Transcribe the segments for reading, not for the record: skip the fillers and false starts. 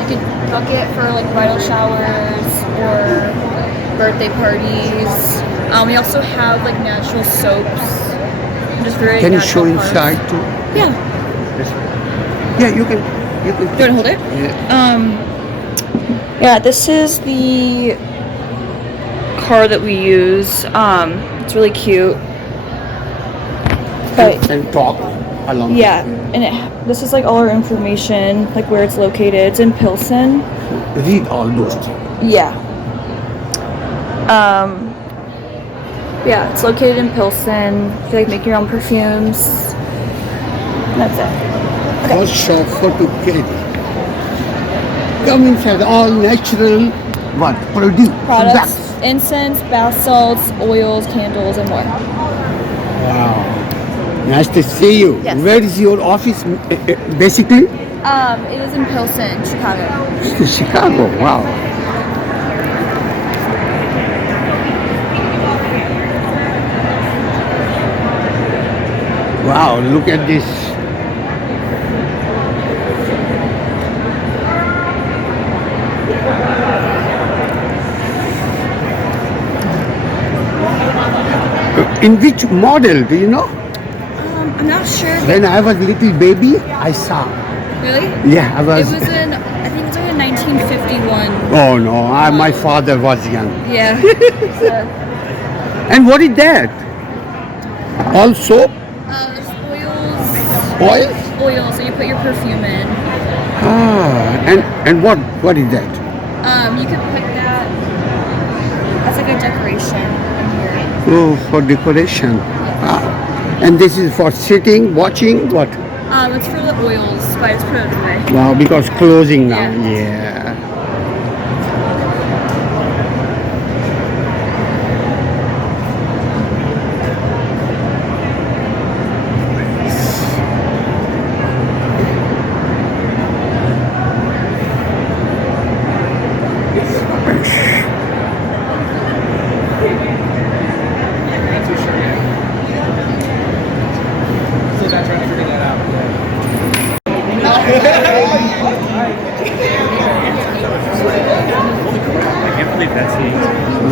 You could book it for like bridal showers or birthday parties. We also have like natural soaps. Just very Can you show natural inside parts. too? Yeah. Yeah, you can. Do you want to hold it? Yeah. Yeah, this is the car that we use. It's really cute. But And talk along. yeah, and this is like all our information, like where it's located. It's in Pilsen. Read all those things. Yeah. Yeah, it's located in Pilsen. You like make your own perfumes. That's it. First shop for to carry. Come inside, all natural what? Products, incense, bath salts, oils, candles, and more. Wow. Nice to see you. Yes. Where is your office basically? It is in Pilsen, Chicago. Chicago. Wow. Wow, look at this. In which model, do you know? I'm not sure. When I was little baby, I saw. Really? Yeah, I It was. was in, I think it was like in 1951. Oh no, my father was young. Yeah. And what is that? All soap? There's oils. Oil? Oil, so you put your perfume in. Ah, and what is that? You could put that as like a decoration in here. Oh, for decoration. Ah. And this is for sitting, watching, what? It's for the oils, but I just put it away. Wow, because closing now. Yeah. Yeah.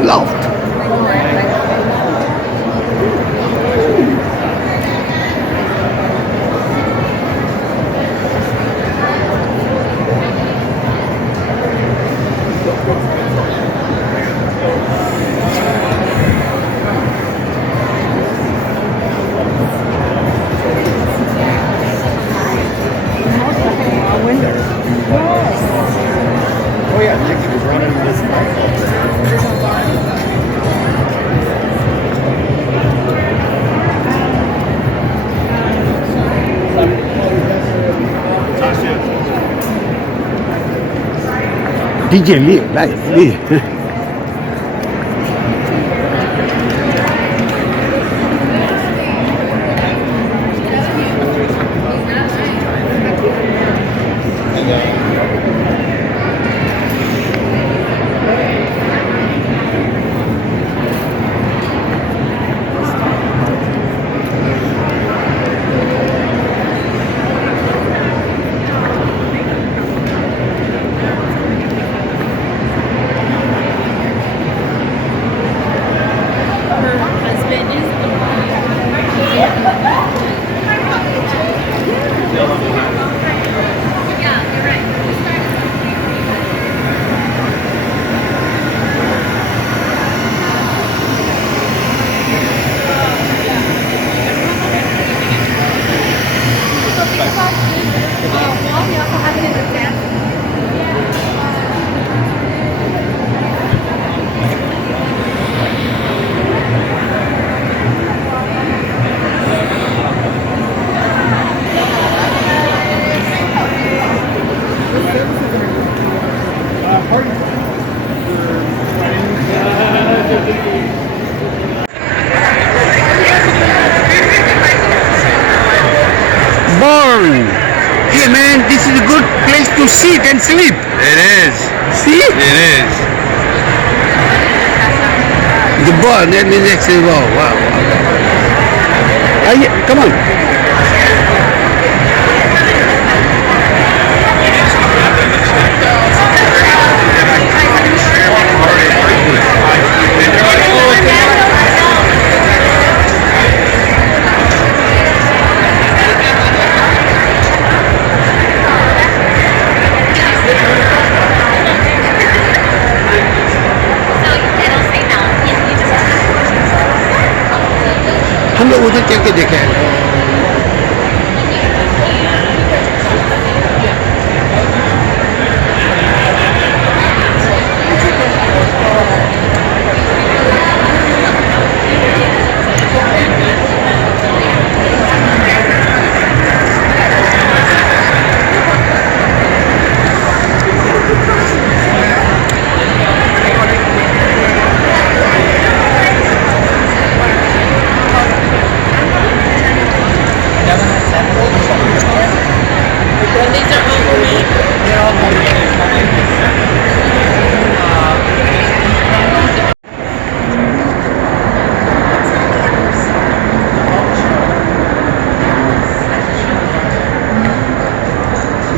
Loved. DJ Lee, like Lee. Burn! Yeah, man, this is a good place to sit and sleep. It is. See? It is. The burn, that means actually, wow, wow, wow. Ah, yeah, come on. आके देखें।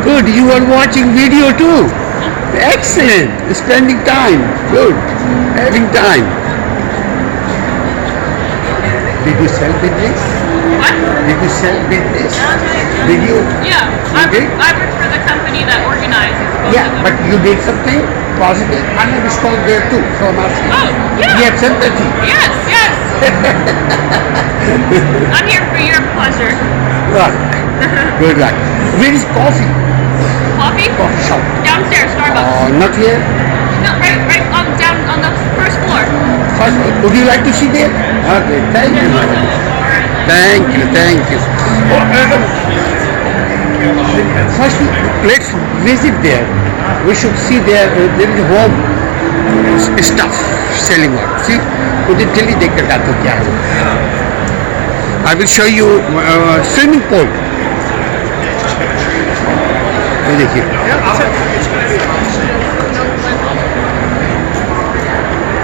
Good, you are watching video too. Excellent. Spending time. Good. Having time. Did you sell business? What? Did you sell business? Video? Yeah, You did? I work for the company that organizes both Yeah, of them. but you did something positive. I have installed there too, so I'm asking. Oh, yeah. You have sympathy. Yes, yes. I'm here for your pleasure. Right. Good luck. Where is coffee? Coffee? Coffee shop. Downstairs, Starbucks. Oh, not here. No, right down on the first floor. First, would you like to see there? Okay, thank you, madam. Thank you, thank you. First, let's visit there. We should see there. There is home stuff selling out. See, मुझे जल्दी देख कर जाता हूँ क्या है. I will show you swimming pool. ये देखिए.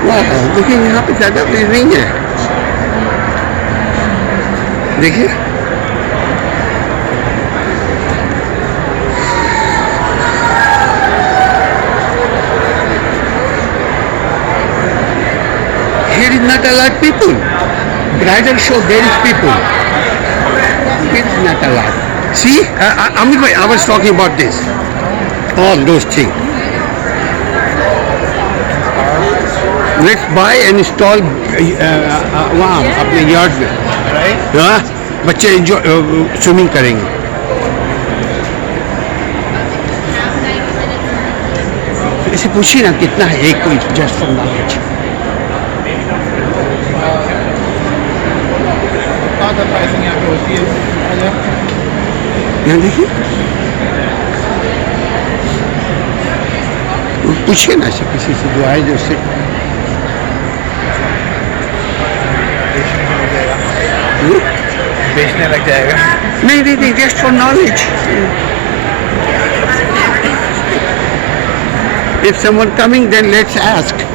वाह, देखिए यहाँ पे ज़्यादा भीड़ नहीं है. देखिए. Here is not a lot of people. Bridal show, there is people. Here is not a lot. See, Amit bhai, I was talking about this. All those things. Let's buy and install वहाँ अपने yard में. हाँ, बच्चे enjoy swimming करेंगे. इसे पूछिए ना कितना है एक कोई just for knowledge. यहाँ देखिए. पूछिए ना से किसी से जो आए जो से. बेचने लग जाएगा. नहीं नहीं नहीं, just for knowledge. If someone coming, then let's ask.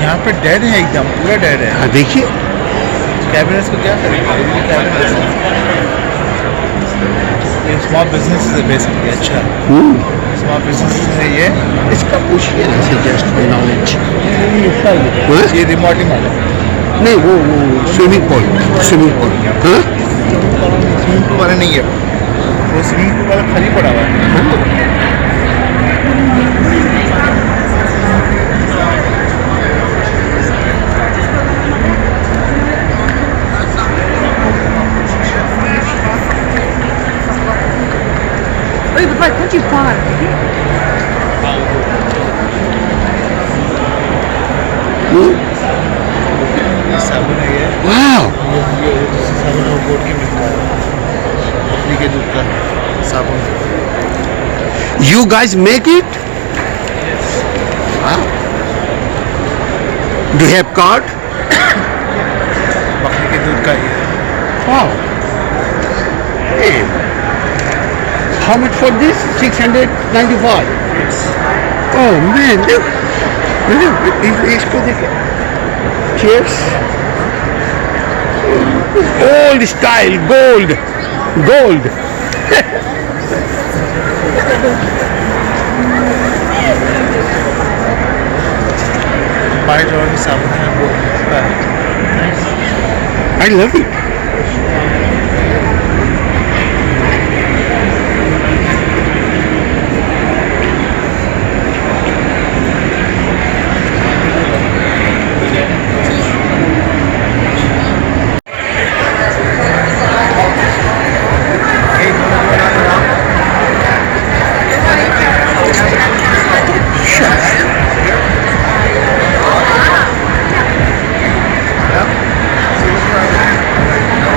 यहाँ पे डेड है, एकदम पूरा डेड है. हाँ देखिए. कैबिनेट्स को क्या करेंगे? ये स्मॉल बिजनेस है बेसिकली. अच्छा, स्मॉल बिजनेस है ये. इसका पूछिए ना से just for knowledge. ये रिमोटली मालूम. नहीं वो स्विमिंग पूल. हाँ स्विमिंग पूल वाला नहीं है वो. स्विमिंग पूल वाला खाली पड़ा हुआ है. Wait, but like, what'd you buy? साबुन है ये. Wow. ये साबुन वो बोट के मिलता है. बकरी के दूध का साबुन. You guys make it? Wow. Do you have card? बकरी के दूध का ये. Wow. Hey. How much for this? 695. Oh man, look. Look, इसको देखिए. chairs. Old style, gold. बाहर जो है सामने है वो I love it.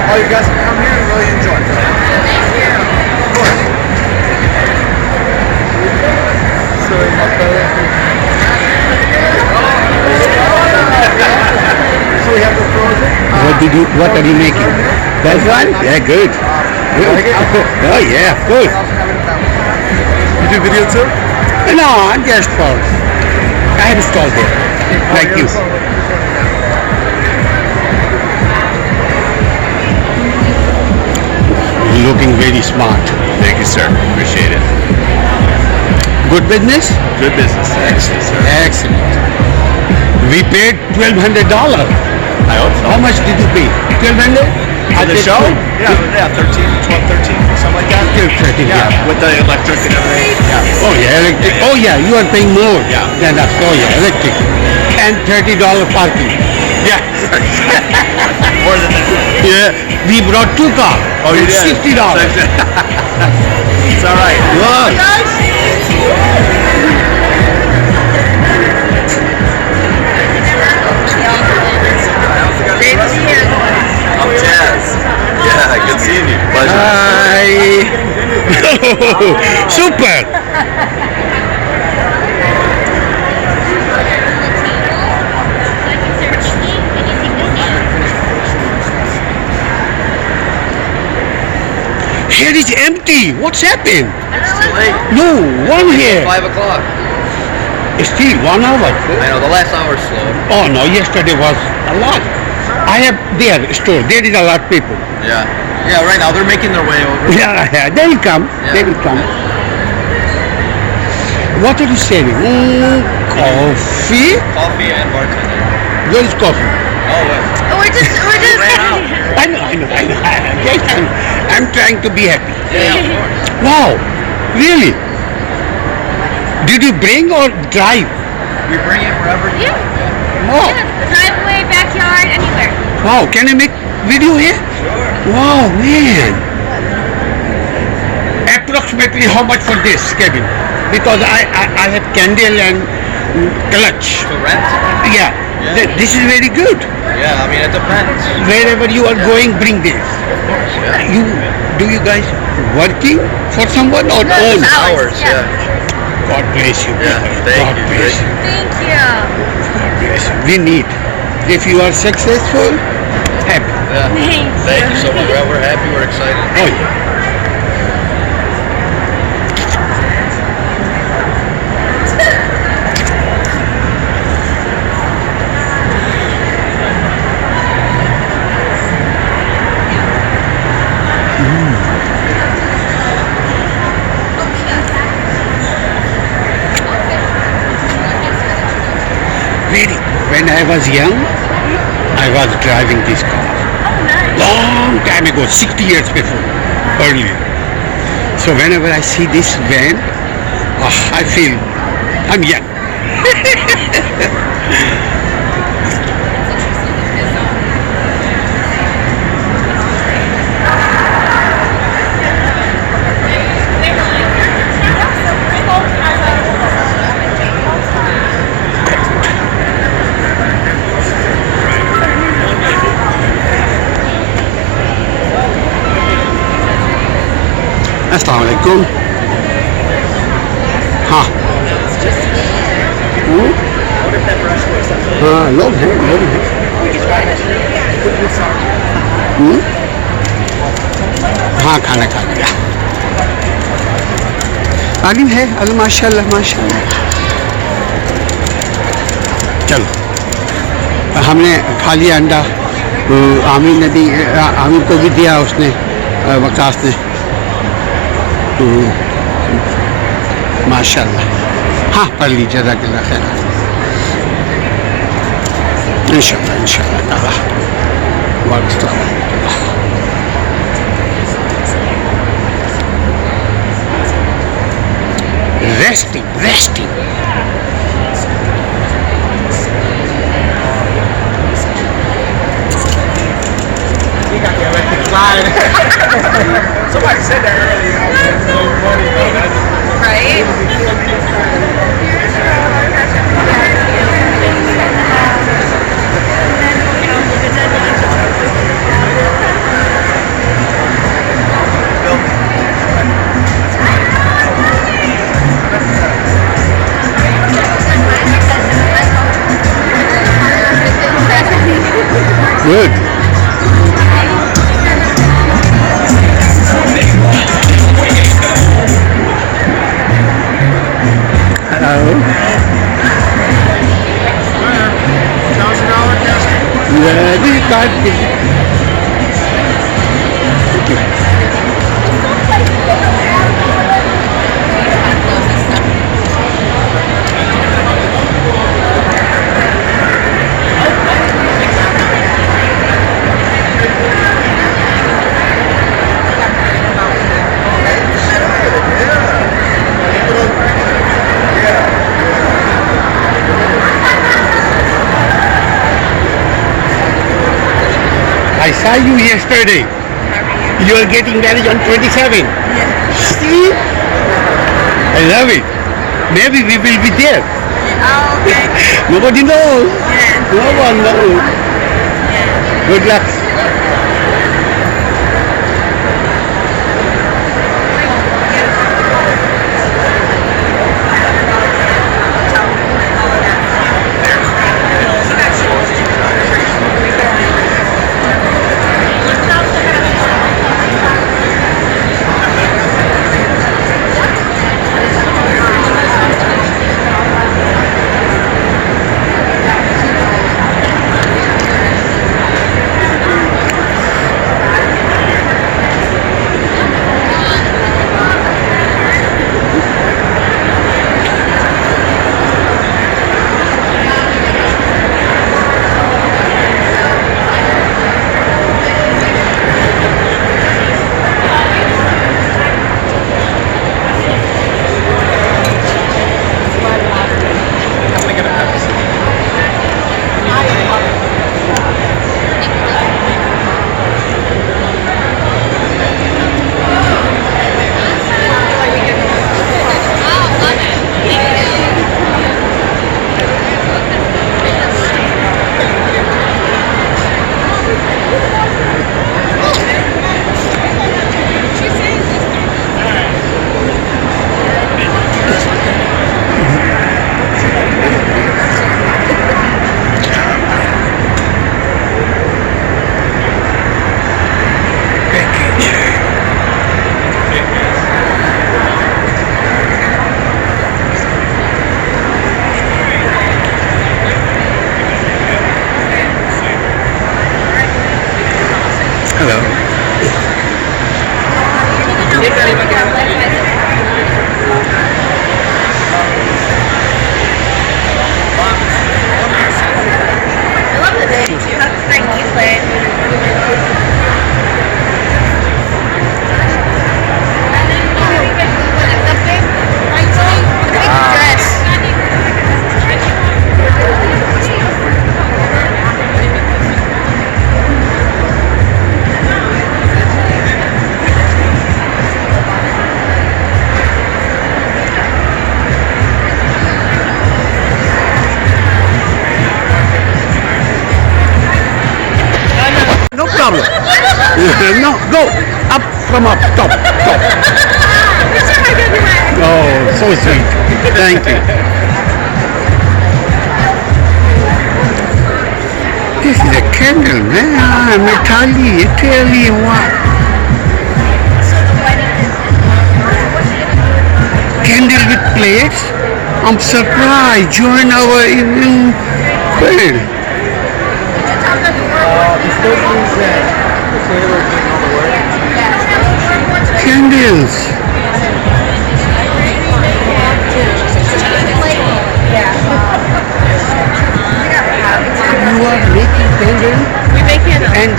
Oh, you guys can come here and really enjoy. Of course. So, we have the frozen. What are you making? That one? Yeah, good. Oh yeah, of course. You do video too? No, I'm just for. I have a stall there, like you. Looking very smart. Thank you, sir. Appreciate it. Good business? Good business. Excellent, sir. Excellent. We paid $1,200. I hope so. How much did you pay? 1,200? For the show? Yeah, 13, something like that. 13, yeah. With the electric and everything. Yeah. Oh yeah, electric. Oh yeah, you are paying more. Yeah. Than us. Oh yeah, electric. And $30 parking. Yeah. More than that. Yeah. We brought 2 cars. Oh, you did? $60. It's all right. Good. I'm Jazz. Yeah, good seeing you. Pleasure. Hi. Super. Here is empty. What's happened? It's too late. No, one here. 5 o'clock. Still 1 hour. I know, the last hour's slow. Oh no, yesterday was a lot. I have their store. There is a lot of people. Yeah. Yeah, right now they're making their way over. Yeah, they will come. Yeah. They will come. What are you selling? Coffee? Coffee and bartender. Where is coffee? Oh, wait. We're just Ran out. I know. I'm trying to be happy. Yeah, of course. Wow, really? Did you bring or drive? We bring it wherever you Yeah. Wow, Driveway, backyard, anywhere. wow. Can I make video here? Wow, man. Approximately how much for this, Kevin? Because I have candle and clutch. to rent. Yeah, Yeah. this is very good. Yeah, I mean, it depends. Wherever you are going, bring this. Of course, yeah. Do you guys working for someone or own? Hours, Yeah. yeah. God bless you. Yeah, brother. thank God you, bless thank you. Thank you. God bless you. We need. If you are successful, happy. Yeah. Thanks. Thank you so much. Well, we're happy, we're excited. Oh yeah. Really, when I was young, I was driving this car. Long time ago, 60 years before, earlier. So whenever I see this van, I feel I'm young. अस्सलाम वालेकुम हाँ हाँ लोग हैं हाँ खाना खा लिया आलिम है अल्लाह माशाल्लाह माशाल्लाह चलो हमने खा लिया अंडा, आमिर को भी दिया उसने, वकास ने। माशाल्लाह। हाँ, पढ़ लीजिए, जज़ाकल्लाह खैर। इंशाल्लाह इंशाल्लाह ताला। Resting. Somebody said that earlier. Right? Good. Hello. Yeah, this is card. Thank you. I saw you yesterday. You are getting married on 27. See? I love it. Maybe we will be there. Oh, okay. Nobody knows. Yeah. No one knows. Good luck. problem. No, go up from up, top. Oh, so sweet. Thank you. This is a candle, man. Italy, what? Candle with plates? I'm surprised. Join our evening prayer. Candles. You are making candles We make candles. and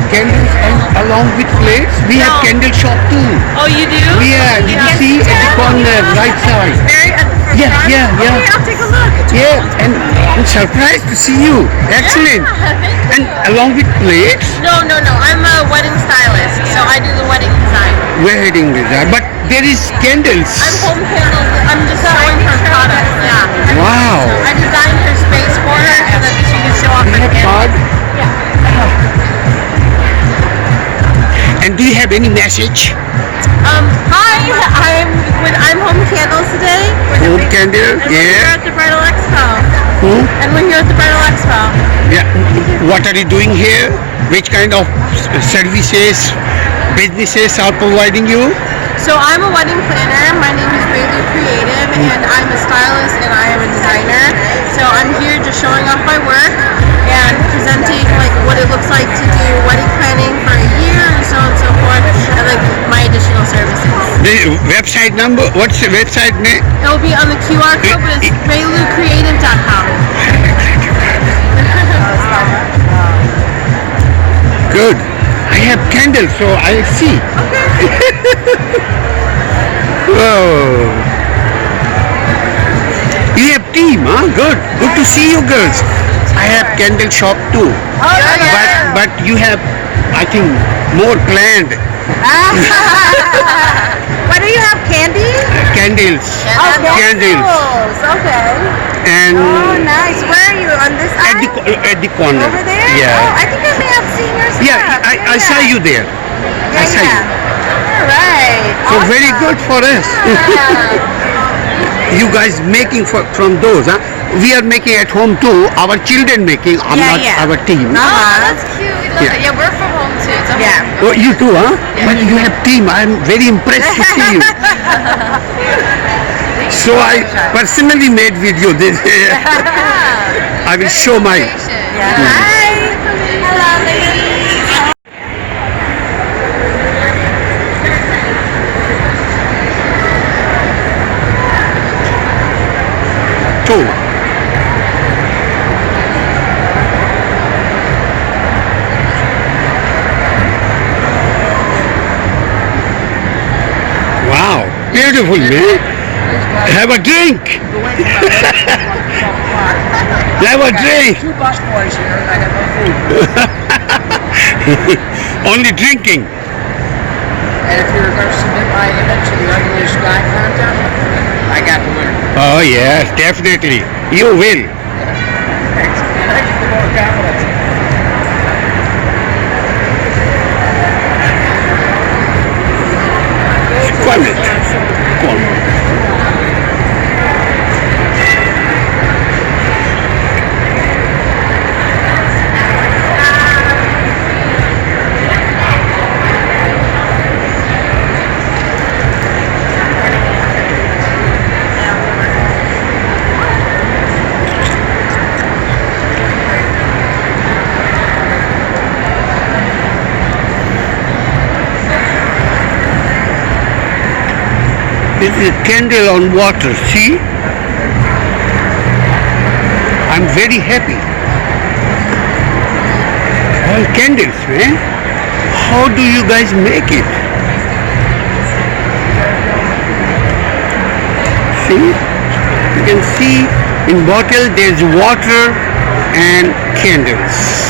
along with plates. We have candle shop too. Oh, you do? Yeah, did you see at the corner right side? Very at the front. Yeah, yeah, yeah. Okay, I'll take a look. Yeah, and I'm surprised to see you. Excellent. Yeah. And along with plates, No. I'm a wedding stylist, so I do the wedding design. wedding design. But there is candles. I'm home candles. I'm just showing her products. Yeah. Wow. I designed her space for her so that she can show off You her have candles. card? And do you have any message? Hi, I'm Home Candles today. Home candle? And we're here Yeah. at the Bridal Expo. Hmm? And we're here at the Bridal Expo. Yeah. What are you doing here? Which kind of services, businesses are providing you? So I'm a wedding planner. My name is Bailu Creative, and I'm a stylist and I am a designer. So I'm here just showing off my work and presenting like what it looks like to do wedding planning for a year and so on and so forth, and like my additional services. The website number? What's the website name? It will be on the QR code, but it's bailukcreative.com. Good. I have candles, so I see. Whoa. You have team, huh? Good. Good to see you girls. I have candle shop too. But you have, I think, more planned. What do you have? Candy? Candles. Oh, Candles. Okay. And Oh, nice. Where are you? On this at side? at the corner. Over there? Yeah. Oh, I think I may have seen your stuff. Yeah, I saw you there. I saw you. All right. So very good for us. You guys making from those, huh? We are making at home too. Our children making. I'm not our team. Oh, that's cute. We love Yeah. it. Yeah, we're from home too. It's Oh, you too, huh? But you have team. I'm very impressed to see you. So I personally made video this. I will show my. Hi. Hello, ladies. Two. Wow, beautiful, man. Have a drink. Have a drink. Two bus boys here, and I got no food. Only drinking. And if you're going to submit my image to the ugliest guy contest, I got the winner. Oh yes, definitely. You will. Thanks. Thanks for the more confidence. Come. This is candle on water, see? I'm very happy. All candles, man. How do you guys make it? See? You can see in bottle there's water and candles.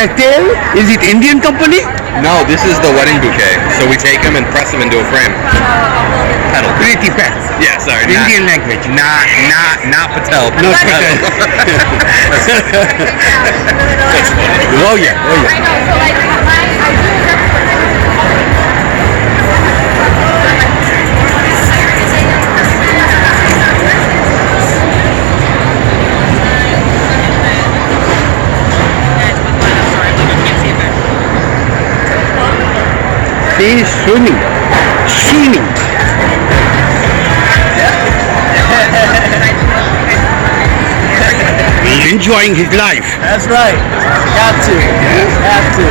Patel, is it Indian company? No, this is the wedding bouquet. So we take them and press them into a frame. Petal. Pretty Patel. Yeah, sorry. Indian language. Not Patel. Not Patel. Oh yeah, oh yeah. I know, so like, I do work for He is swimming. Enjoying his life. That's right. Have to. Have to.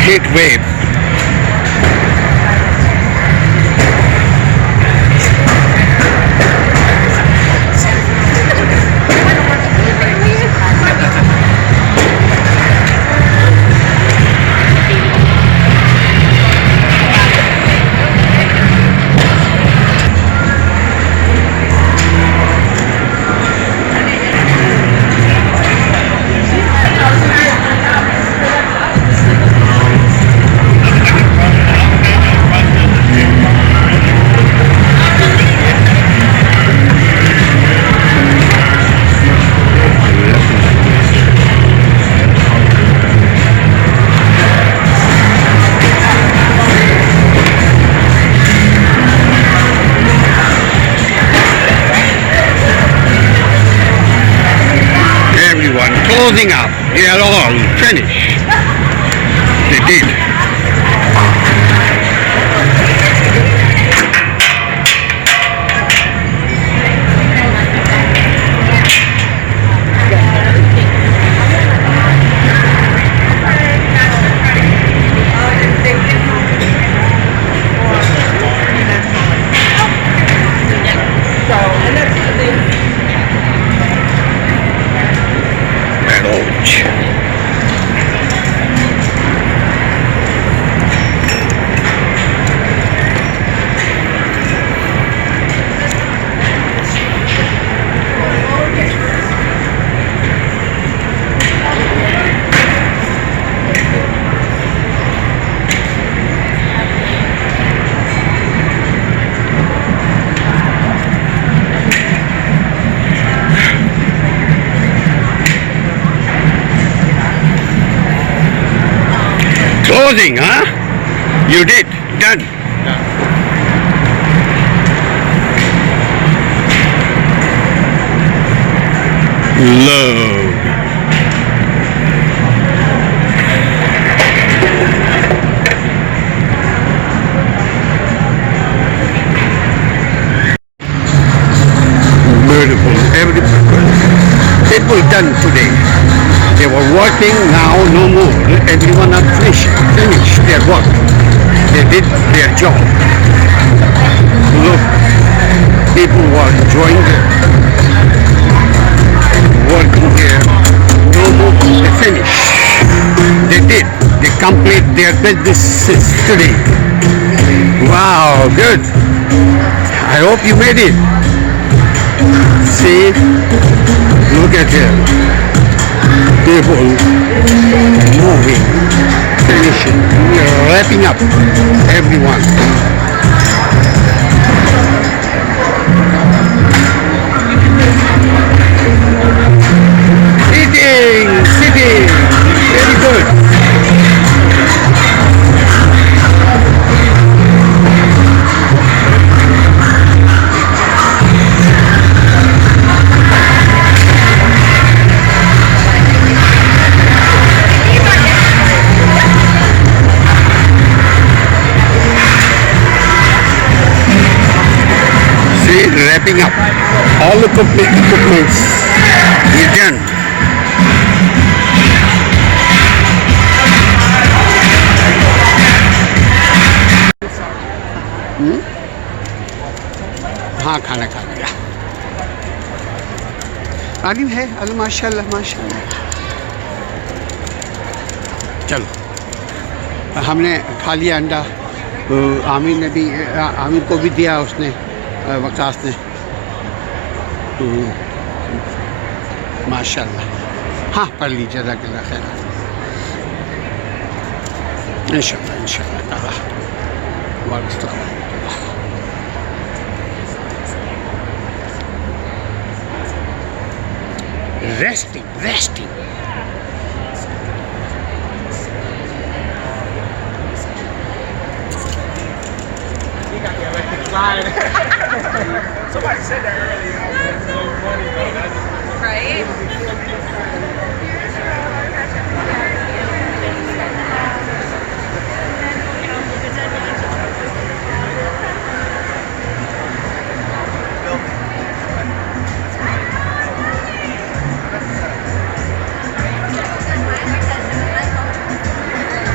Heat wave. Closing up. They are all finished. They did. Closing, huh? You did. Done. Load. Beautiful. Every people done today. They were working, now no more. Everyone are finished their work. They did their job. Look, people were enjoying their working here. No more, they finished. They did. They complete their businesses today. Wow, good. I hope you made it. See, look at them. People moving, finishing, wrapping up everyone. Sitting, very good. wrapping up. All the equipments is done. हाँ खाना खा लिया. आलिम है अल्लाह माशाल्लाह माशाल्लाह. चलो हमने खा लिया अंडा. आमिर ने भी आमिर को भी दिया उसने वकास ने. माशाल्लाह. हाँ पढ़ लीजिए जज़ाकल्लाह खैर. इंशाल्लाह इंशाल्लाह ताला. वालेकुम. Resting. Somebody said that earlier.